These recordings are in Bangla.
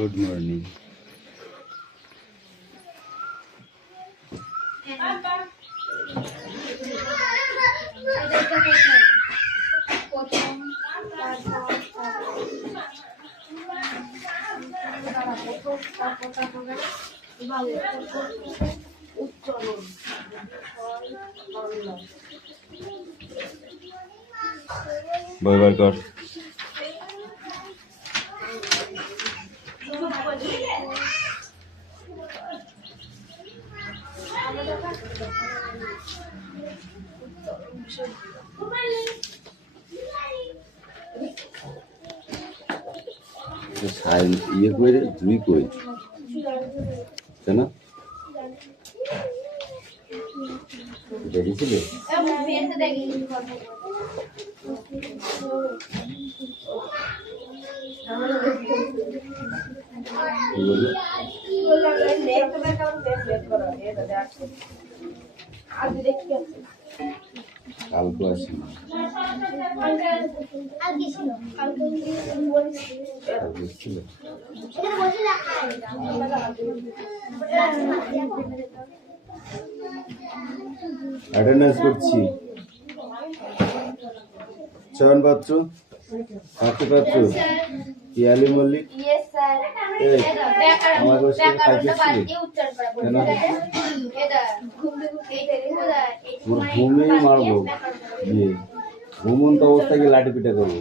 Good morning. বইবার কর। ইয়ে করে দুই কই কেন দেখেছিলে? কালকে আসি অ্যাটেন্ডেন্স করছি। চয়ন পাত্র, পাত্র পাত্র, পিয়ালি মল্লিক, আমার ঘুমে মারবো, ঘুমন্ত অবস্থায় লাঠি পিঠা করবো।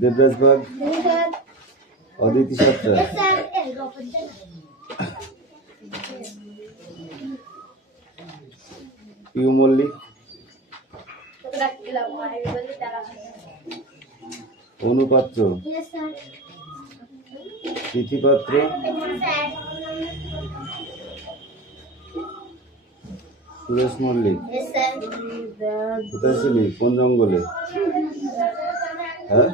দেবরাজ বাগ, অদিতি সত্তা, পিউ মল্লিক, অনুপাত্র, তিথিপাত্র, সুরেশ মল্লিক। কোথায় ছিলি? কোন জঙ্গলে? হ্যাঁ,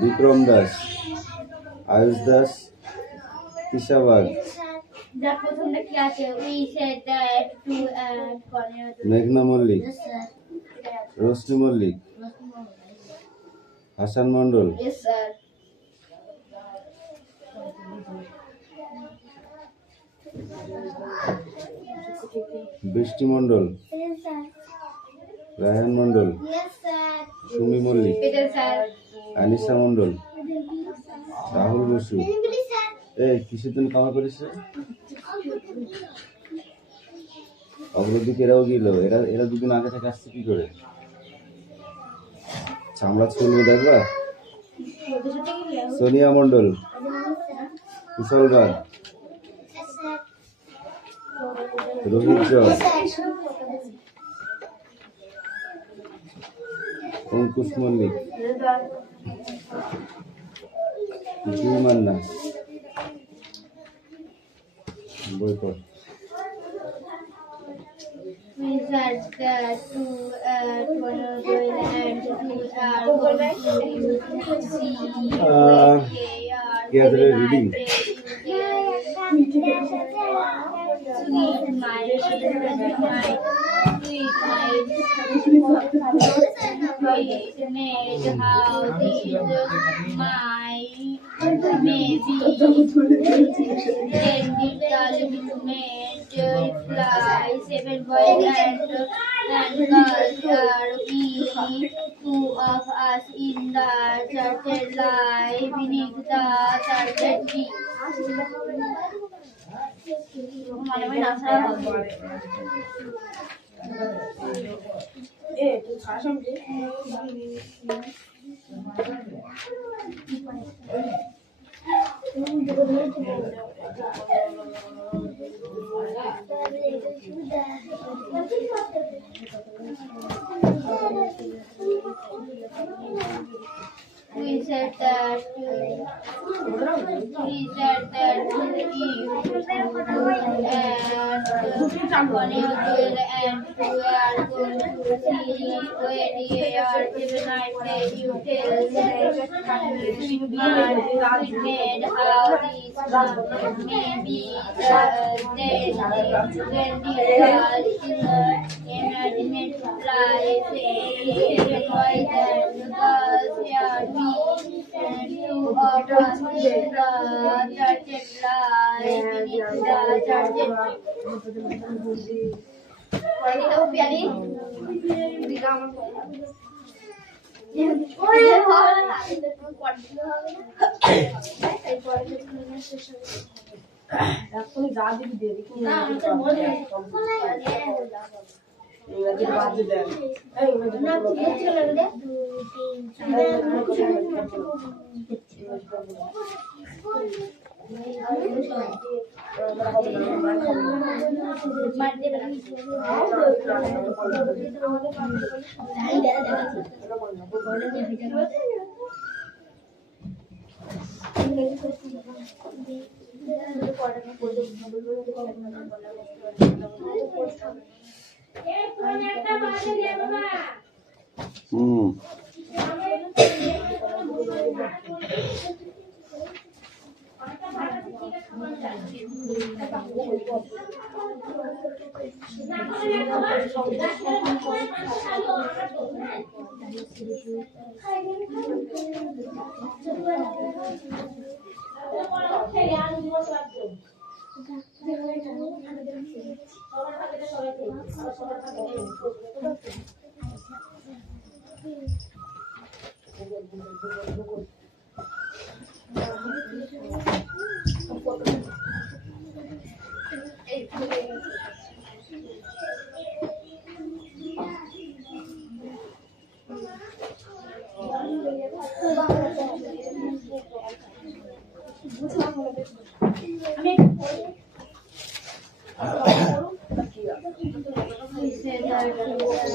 বিক্রম দাস, আয়ুষ দাস, তিশাবাগ, মেঘনা মল্লিক, রোশনি মল্লিক, হাসান মন্ডল, বৃষ্টি মন্ডল, রায়হান মন্ডল, সুমি মল্লিক, আনিসা মন্ডল, রাহুল বসু। এই কিসের জন্য কামা করিস? অগ্রদিকে এরাও গেল। এরা দুদিন আগে থেকে আসছে কি করে? চামড়া ছুলবে দেখবা। Sonia Mondal, Kushal Bag, Rohit Joy, Ankush Mallick, Jui Manna. Boycott. Reading and girls are we, two of us in the church life beneath the church tree. We said that and Bonnie and we are going to see where they are even I said you tell we made how these maybe when the girl in the multiply 7 boys and girls. Here we and two of us in the church life beneath the church tree. এখনই যা দিবি দেবি ইংরেজি বাদ দেন এই ইংরেজি হুম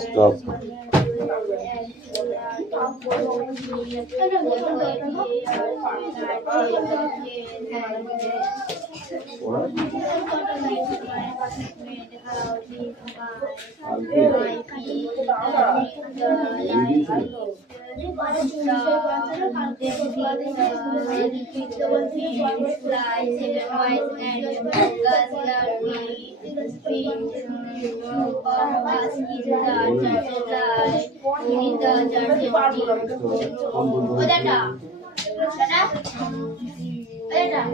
স্টপ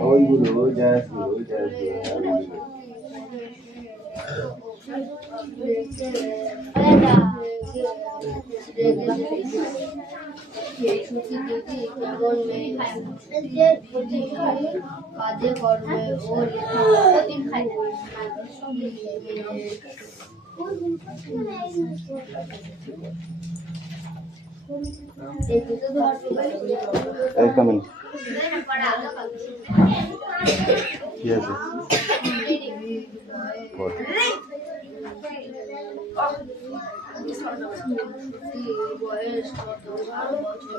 ওইগুলো ওই জায়গা কাজে করবে ও প্রতিদিন খাই এই কামিং কি আছে বল বয়স কত 12 বছর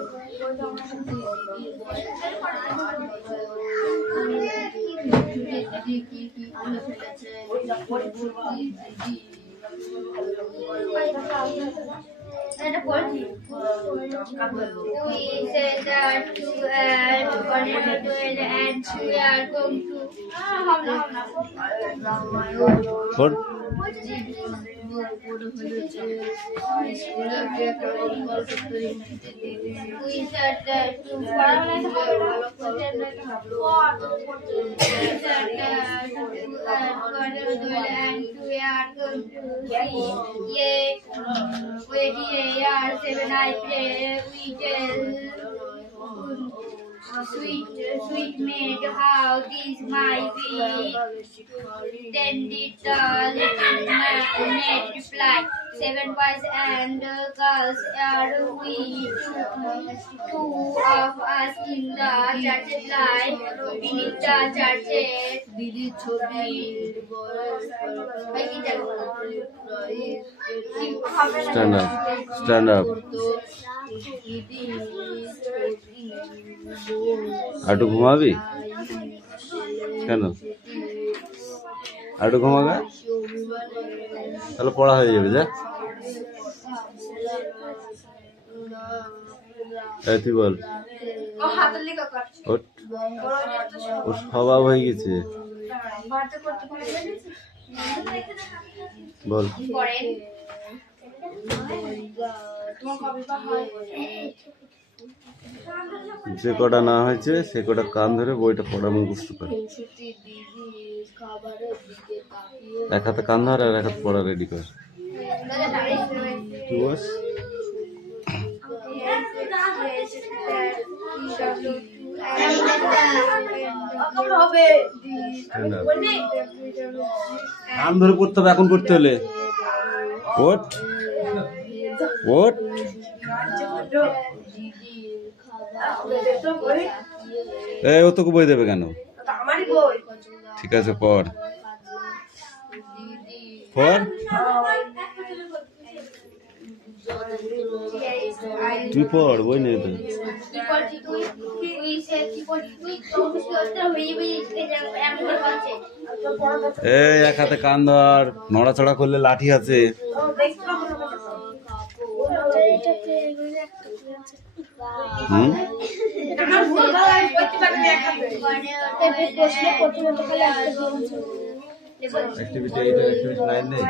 We said that to add 112 and we are going to ball we said that to Sweet maid, how this might be. Then did the little maid reply, 7 boys and girls are we, two of us in the church life beneath the church. Didi Chobi, stand up আটু ঘুমাবি কেন আটু ঘুমাবে তাহলে পড়া হয়ে যাবে যা তুই বল ওর স্বভাব হয়ে গেছে বল যে কটা না হয়েছে সে কটা কান ধরে বইটা পড়া মুখস্থ করে। এক হাতে কান ধরে আর এক হাতে পড়া রেডি কর। কি বস? কান ধরে পড়তে হবে এখন পড়তে হলে। ওঠ ওঠ। এই ও তোকে বই দেবে কেন? ঠিক আছে পড় পড়। তুই পড়, বই নেই তো। এই এক হাতে কান ধর, নড়াচড়া করলে লাঠি আছে। হুম অ্যাক্টিভিটি 8 আর অ্যাক্টিভিটি 9 নেই।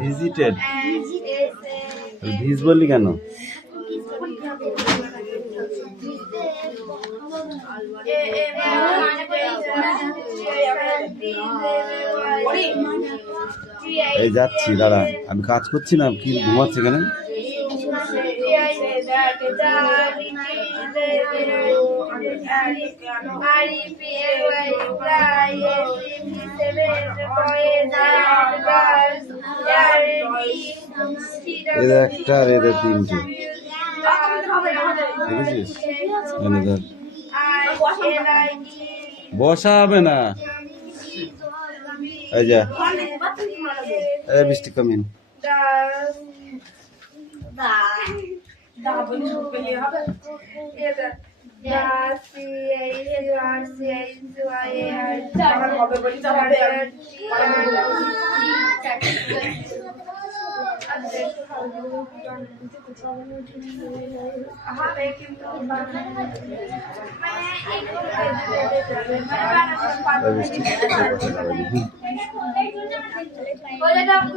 ভিজিটেড ভিজ বললি কেন? এই যাচ্ছি, দাঁড়া আমি কাজ করছি না, কি ঘুমাচ্ছে এখানে? এদের একটা আর এদের তিনটে, দেখেছিস? বসা হবে না। এই যা বৃষ্টি কামিন।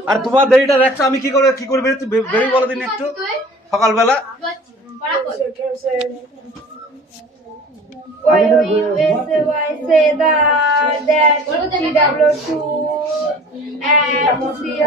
আর তোমার দেরিটা দেখছো, আমি কি করে বেরিয়ে বলো দিন একটু সকালবেলা। Say that TW2 and CONW1.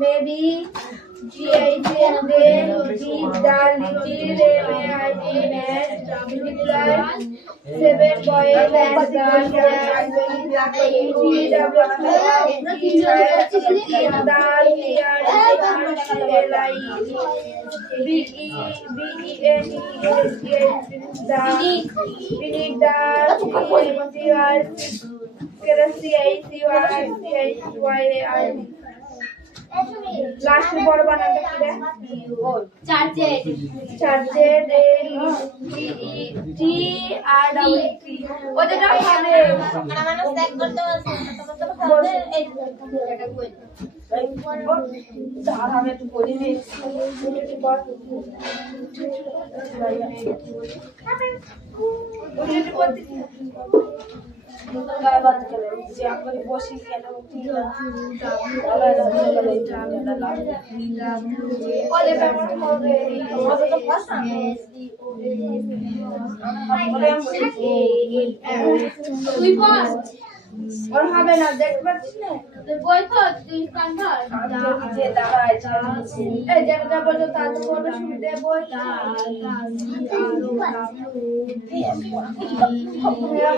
Maybe G-I-G-N-D, D, the little, M-A-I-D, multiply, 7 boys and girls, last বড় বানানটা কি রে? চার্জেড চার্জেড টি আর ডাবল টি ওটা হবে আমি একটু বলি রে বসি কেন তুই বল ওর হবে না দেখতে পাচ্ছিস না তুই বই পড় তুই কান ধর এই যেটা বলছো তা তো বলবে শুনতে বই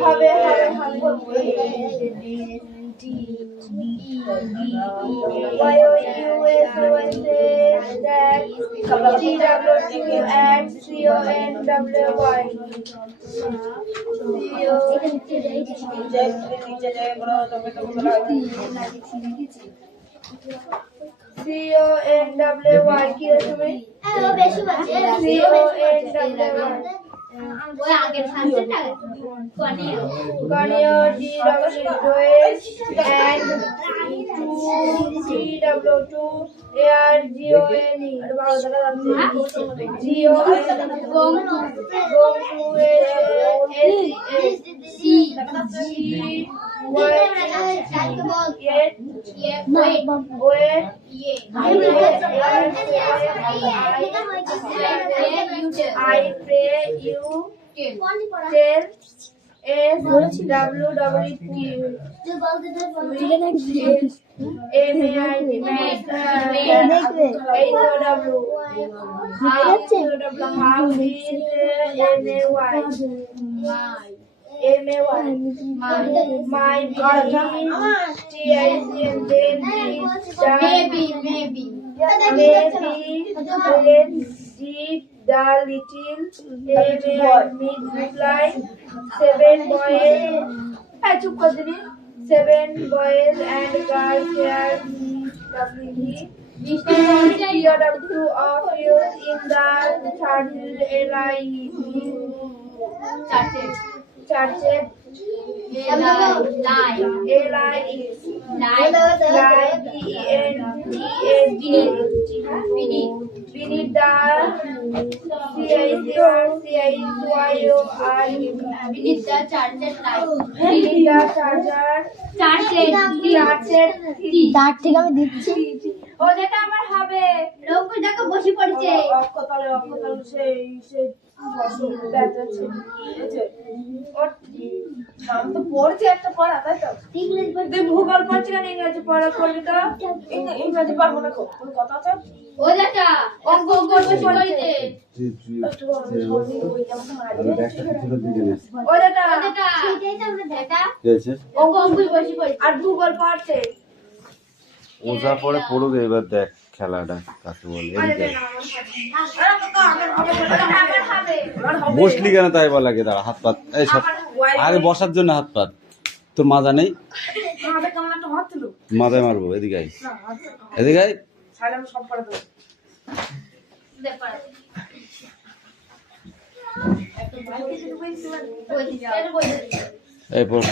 হবে C-O-N-W-Y কি রে তুমি? C-O-N-W-Y ওই আগের সাবজেক্টটা কোনিয়া Corneo G-W-S and 2 A-R-G-O-N-E I pray you tell S-W-W-T M-A-I-D H-O-W how is M-A-Y M-A-Y my T-I-C-N maybe maybe the little multiply 7 boys. चुप कर दीजिए 7 boys and girls here. Two of you in the third churches. Beneath the C-I-C-R-C-I-Y-O-R beneath the charger light তার থেকে আমি দিচ্ছি ও যেটা আমার হবে রঘু দেখো বসে পড়ছে অক্ষতলে সেই ব্যাটাছে ওর নাম তো পড়ছে একটা পড়া তাই তো তুই ভূগোল পড়ছিস না ইংরেজি পড়া করবি তো ইংরেজি পারবো না কোন কথা আছে ও যেটা অঙ্ক বসে পড়ছে ও যেটা সেটাই তো আমরা দেখা অঙ্ক বসে পড়ছে আর ভূগোল পড়ছে ওজা পরে পড়ুক এবার দেখ খেলাটা কাকে বলে বসলি কেন তাই বলা লাগে দাঁড়া হাত পাত এই সব আরে বসার জন্য হাত পাত তোর মাজা নেই মাথায় মারবো এদিকে আই এদিকে আই এই পড়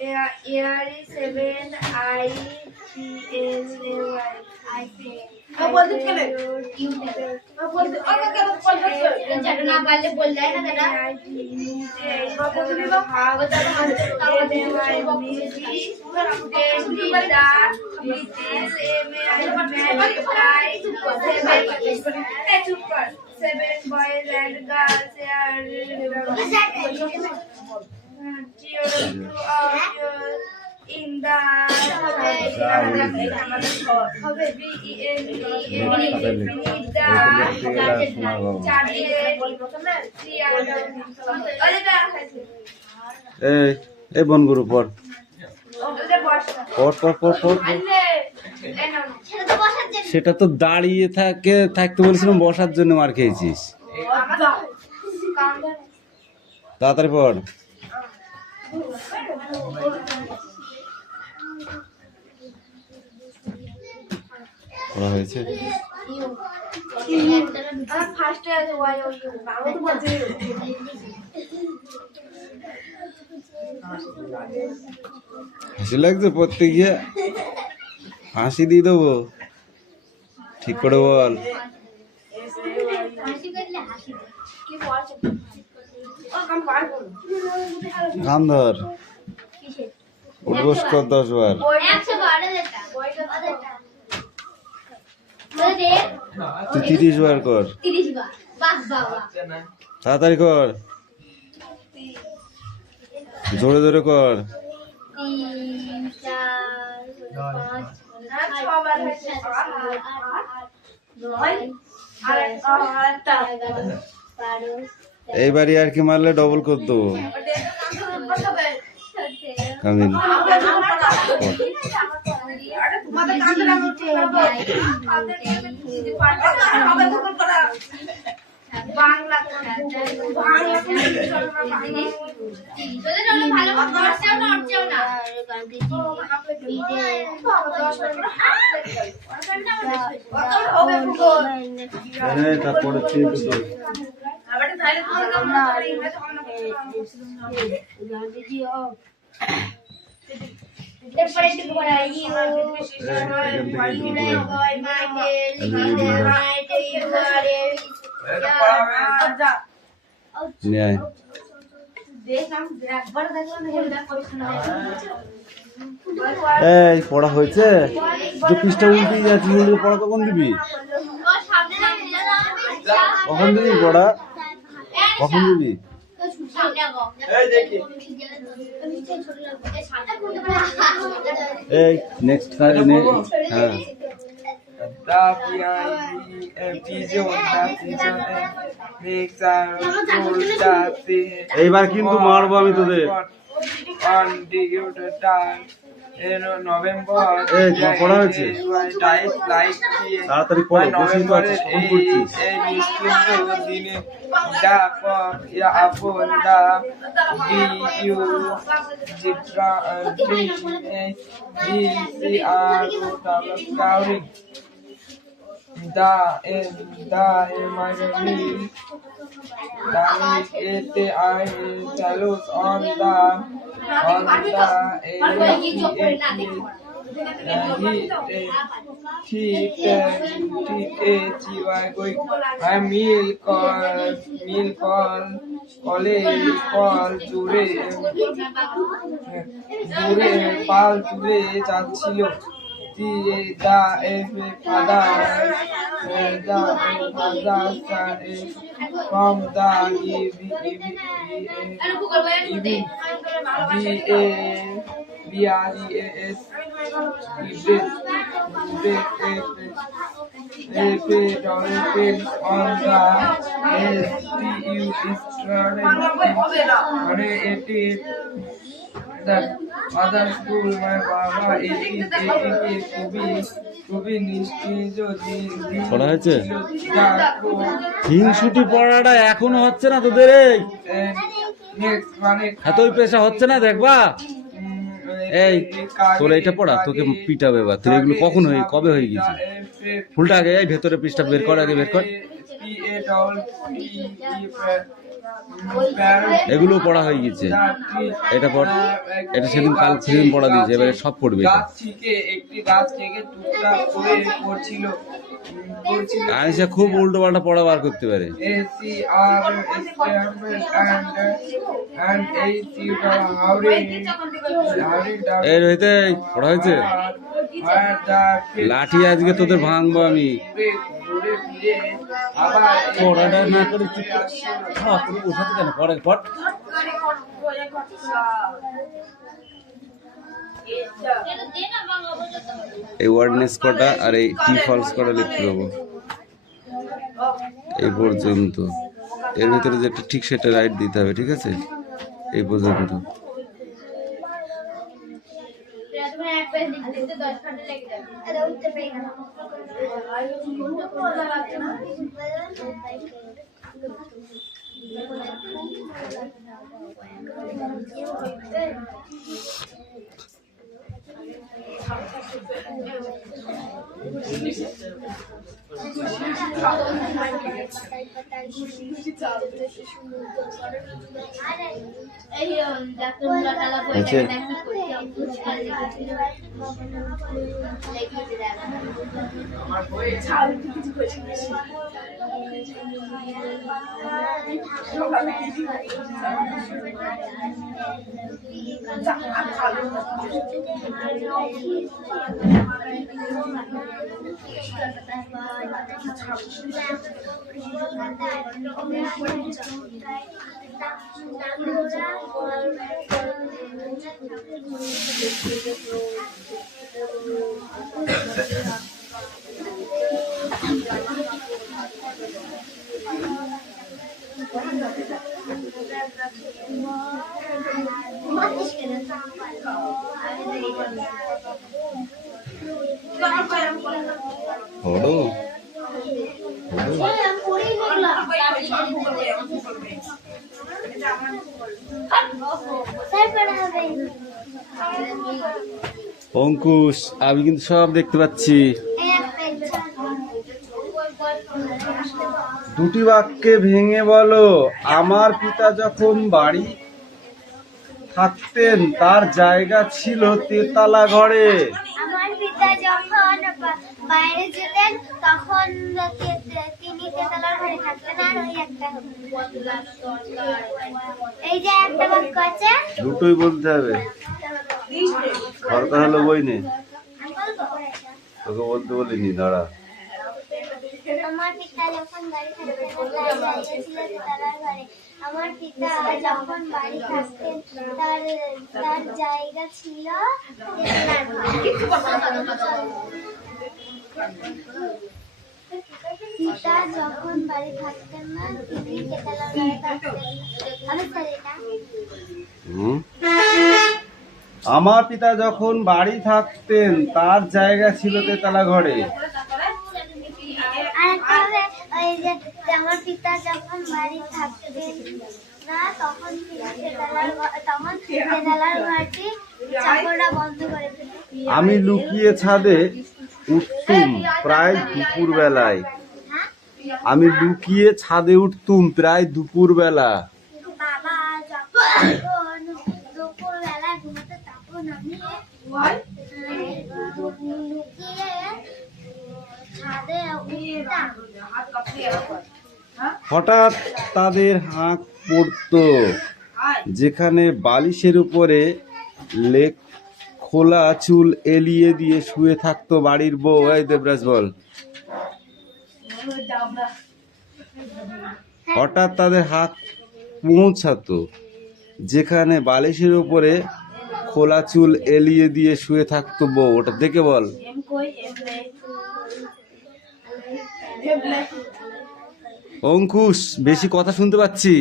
Air is 7 I-P-L-A-Y. I pay. मैं बोल दे चले मैं बोल दे और क्या बोल दे चलो ना पाले बोल जाए ना दादा मैं बोल दे तो वो दादा हमारे दे seven boys and girls are in the এই বনগুরু পর পর পর পর পর সেটা তো দাঁড়িয়ে থাকতে বলেছিলাম, বসার জন্য মার খেয়েছিস। তাড়াতাড়ি পর। পড়া হয়েছে? হাসি লাগছে পড়তে গিয়ে? হাসি দিয়ে দেবো, ঠিক করে বল। গান ধর, উদ্ঘোষ কর 10 বার। তুই 30 বার কর, তাড়াতাড়ি কর, জোরে জোরে কর। 3 4 5 এইবারই আর কি মারলে ডবল কর দেবো। কামিন তারপরে এই পড়া হয়েছে? যে পৃষ্ঠা উল্টে যাচ্ছে, পড়া কখন দিবি? কখন দিবি পড়া? কখন দিবি? এই নেক্সট হ্যাঁ এইবার কিন্তু মারবো আমি তোদের। নভেম্বর পড়া হয়েছে? তাড়াতাড়ি পড়ো, বসেই তো আছিস, কখন পড়ছিস? দিনে দা আপন দা ইউ জিব্রা কাউরিং দা মাইনি এতে আই চালুস অন দা পাল জুড়ে যাচ্ছিল। From the other school, my Baba, খুবই নিষ্ঠিজ পড়া হয়েছে? হিংসুটি পড়াটা এখনো হচ্ছে না তোদের? এতই পেশা হচ্ছে না দেখবা? এই তোর এইটা পড়া, তোকে পিটাবে বা তুই এগুলো কখন কবে হয়ে গেছে? ফুলটা আগে এই ভেতরে পৃষ্ঠা বের কর, আগে বের কর। এগুলো পড়া হয়ে গেছে। এটা পড়, এটা সেদিন পড়া দিয়েছে, এবারে সব পড়বে এটা। গাছ থেকে একটি গাছ থেকে টুকটা করে পড়ছিল। আনিসা খুব উল্টো পাল্টা পড়া বার করতে পারে। এই রহিতে পড়া হয়েছে? লাঠি আজকে তোদের ভাঙবো আমি। পড়াটা না করে বসাতে কেন? পড়ে পড়। এই ওয়ার্ডনেস কটা আর এই টি ফলস কটা লিখতে দেবো এই পর্যন্ত। এর ভিতরে যেটা ঠিক সেটা রাইট দিতে হবে, ঠিক আছে? এই পর্যন্ত। অঙ্কুশ, আমি কিন্তু সব দেখতে পাচ্ছি। দুটি বাক্যে ভেঙে বলো। আমার পিতা যখন বাড়ি থাকতেন তার জায়গা ছিল তেতলা ঘরে। আমার পিতা যখন বাইরে যেতেন তখন তিনি তেতলার ঘরে থাকতেন। আর ওই একটা এই যে একটা বাক্য আছে, দুটোই বলতে হবে। দরকার হলো বই নে, তোকে বলতে বলিনি, দাঁড়া। আমার পিতা যখন বাড়ি থাকতেন তার জায়গা ছিল তেতলার ঘরে। আমার পিতা যখন বাড়ি থাকতেন তার জায়গা ছিল তেতলার ঘরে। পিতা যখন বাড়ি থাকতেন না তিনি তেতলার ঘরে থাকতেন। আমি স্যার এটা আমার পিতা যখন বাড়ি থাকতেন তার জায়গা ছিল তেতলা ঘরে। আমার পিতা যখন বাড়ি থাকতেন না তখন তেতলার ঘরটি চাকররা বন্ধ করে দিল। আমি লুকিয়ে ছাদে উঠতুম প্রায় দুপুর বেলায়। আমি লুকিয়ে ছাদে উঠতুম প্রায় দুপুর বেলা। বাবা যখন দুপুর বেলা ঘুমাতো তখন আমি লুকিয়ে ছাদে উঠতাম। হঠাৎ তাদের হাঁক পড়তো, যেখানে বালিশের উপরে খোলা চুল এলিয়ে দিয়ে শুয়ে থাকতো বাড়ির বউ। এই দেবরাজ বল। হঠাৎ তাদের হাত পৌঁছাতো, যেখানে বালিশের উপরে খোলা চুল এলিয়ে দিয়ে শুয়ে থাকতো বউ। ওটা দেখে বল। অঙ্কুশ, বেশি কথা শুনতে পাচ্ছি।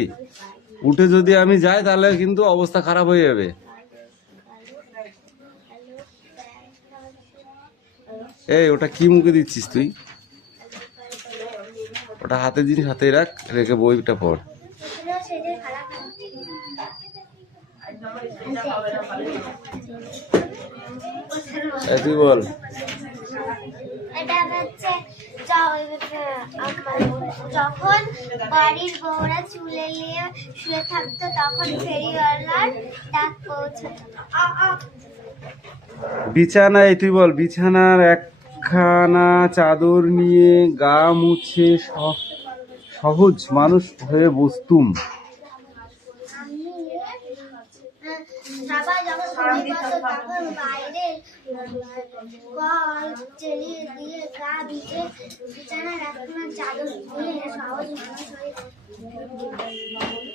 উঠে যদি আমি যাই তাহলে কিন্তু অবস্থা খারাপ হয়ে যাবে। এই ওটা কি মুখে দিচ্ছিস তুই? ওটা হাতে জিনিস হাতেই রাখ, রেখে বইটা পড়। এটা তুই বল। এটা হচ্ছে যখন বাড়ির বউরা চুলে নিয়ে শুয়ে থাকতো তখন ফেরিওয়ালার ডাক পৌঁছতো। বিছানায়, তুই বল, বিছানার একখানা চাদর নিয়ে গা মুছে সহজ মানুষ হয়ে বসতুম। সবাই যখন ঘুমিয়ে পড়তো তখন বাইরে কল জ্বালিয়ে দিয়ে গা ভিজে বিছানার একখানা চাদর নিয়ে সহজ মানুষ হয়ে